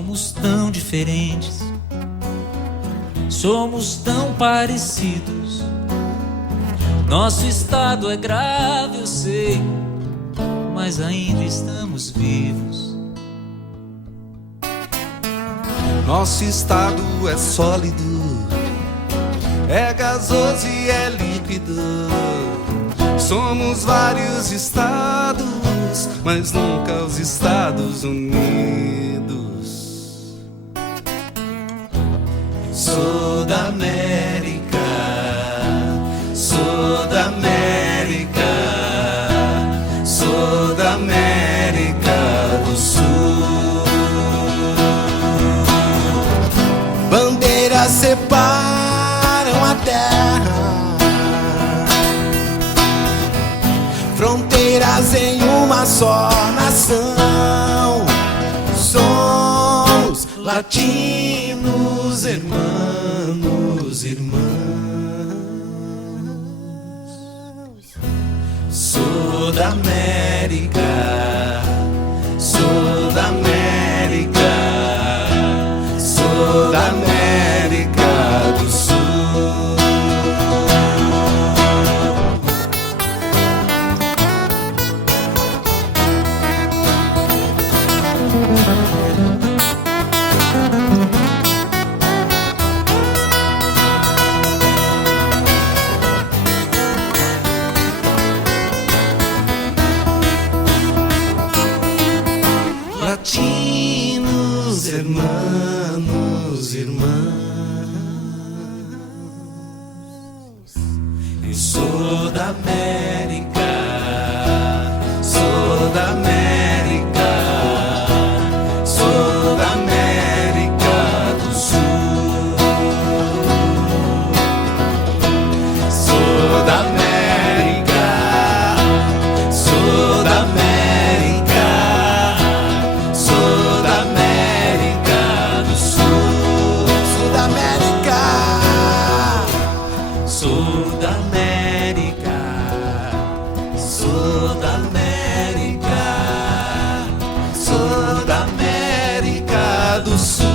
Somos tão diferentes, somos tão parecidos. Nosso estado é grave, eu sei, mas ainda estamos vivos. Nosso estado é sólido, é gasoso e é líquido. Somos vários estados, mas nunca os Estados Unidos. Sou da América, sou da América, sou da América do Sul. Bandeiras separam a terra, fronteiras em uma só nação. Somos latinos, irmãos, irmãs. Sou da América, sou da América, sou da América do Sul. Latinos, irmãos, irmãs. Eu sou da América, sou da América, sou da América do Sul. Sou da América, sou da América, sou da América do Sul. Sou da América, Sou da América, sou da América, sou da América do Sul.